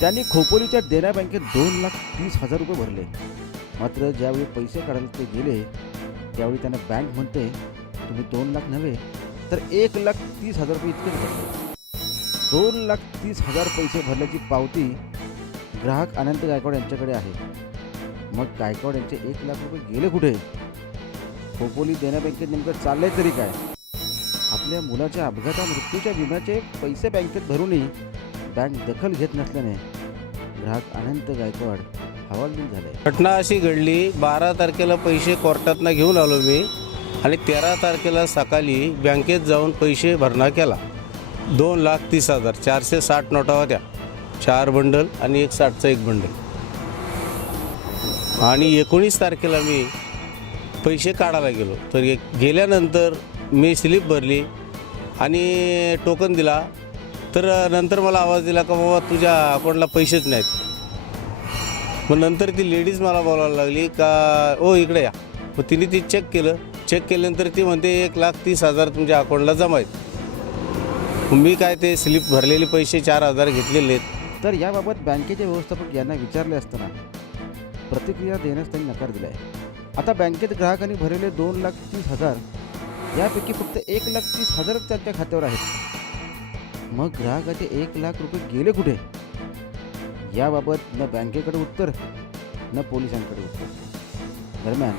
त्यांनी खोपोलीच्या देना बँकेत दोन लाख तीस हजार रुपये भरले. मात्र ज्यावेळी पैसे काढायला ते गेले त्यावेळी त्यांना बँक म्हणते तुम्ही दोन लाख नव्हे तर एक लाख तीस हजार रुपये इतके भरले दोन लाख तीस हजार पैसे भरल्याची पावती ग्राहक अनंत गायकवाड यांच्याकडे आहे. मग गायकवाड यांचे एक लाख रुपये गेले कुठे? खोपोली देना बँकेत नेमकं चाललंय तरी काय? आपल्या मुलाच्या अपघाता मृत्यूच्या विम्याचे पैसे बँकेत भरूनही बँक दखल घेत नसल्याने ग्राहक अनंत गायकवाड हवालदिल झाले. घटना अशी घडली बारा तारखेला पैसे कोर्टातनं घेऊन आलो मी आणि तेरा तारखेला सकाळी बँकेत जाऊन पैसे भरणा केला. दोन लाख तीस हजार चारशे साठ नोटा होत्या. चार बंडल आणि एक साठचा एक बंडल. आणि एकोणीस तारखेला मी पैसे काढायला गेलो. तर एक गेल्यानंतर मी स्लिप भरली आणि टोकन दिला. तर नंतर मला आवाज दिला का बाबा तुझ्या अकाउंटला पैसेच नाहीत. मग नंतर ती लेडीज मला बोलायला लागली का ओ इकडे या. मग तिने ती चेक केलं. चेक केल्यानंतर ती म्हणते एक लाख तीस हजार तुमच्या अकाउंटला जमा आहेत. मी काय ते स्लिप भरलेले पैसे चार हजार घेतलेले आहेत. तर याबाबत बँकेचे व्यवस्थापक यांना विचारले असताना प्रतिक्रिया देण्यास त्यांनी नकार दिला आहे आता बँकेत ग्राहकांनी भरलेले दोन लाख तीस हजार यापैकी फक्त एक लाख तीस हजारच त्यांच्या खात्यावर आहेत. मग ग्राहकाचे एक लाख रुपये गेले कुठे? याबाबत न बँकेकडे उत्तर न पोलिसांकडे उत्तर. दरम्यान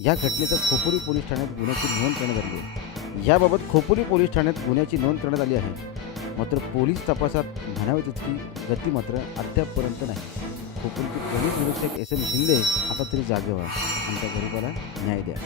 या घटनेचा खोपोली पोलीस ठाण्यात गुन्ह्याची नोंद करण्यात आली आहे. याबाबत खोपोली पोलीस ठाण्यात गुन्ह्याची नोंद करण्यात आली आहे. मात्र पोलीस तपासात म्हणावी तितकी गती मात्र अद्यापपर्यंत नाही. खोपोलीचे पोलीस निरीक्षक एस एम शिंदे आता तरी जागे व्हा गरीबाला न्याय द्या.